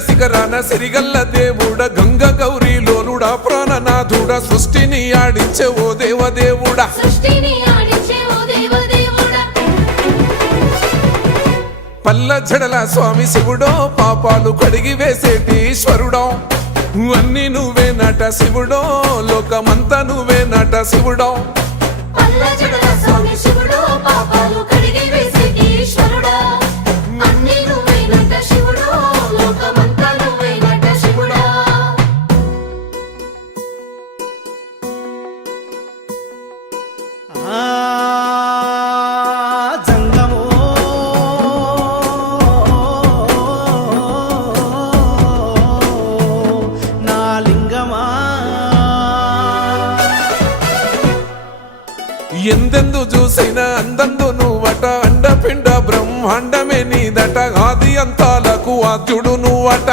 శిఖరాన సిరిగల్ల దేవుడ గంగ గౌరీ లోలుడా ప్రాణనాథుడ సృష్టిని ఆడించే ఓ దేవదేవుడా పల్ల జడల స్వామి శివుడో పాపాలు కడిగి వేసేటి ఈశ్వరుడో అన్ని నువ్వే నట శివుడో లోకమంతా నువ్వే నట శివుడో ఎందెందు చూసిన అందందు నువ్వట అండపిండ బ్రహ్మాండమే నీదట ఆది అంతాలకు ఆద్యుడ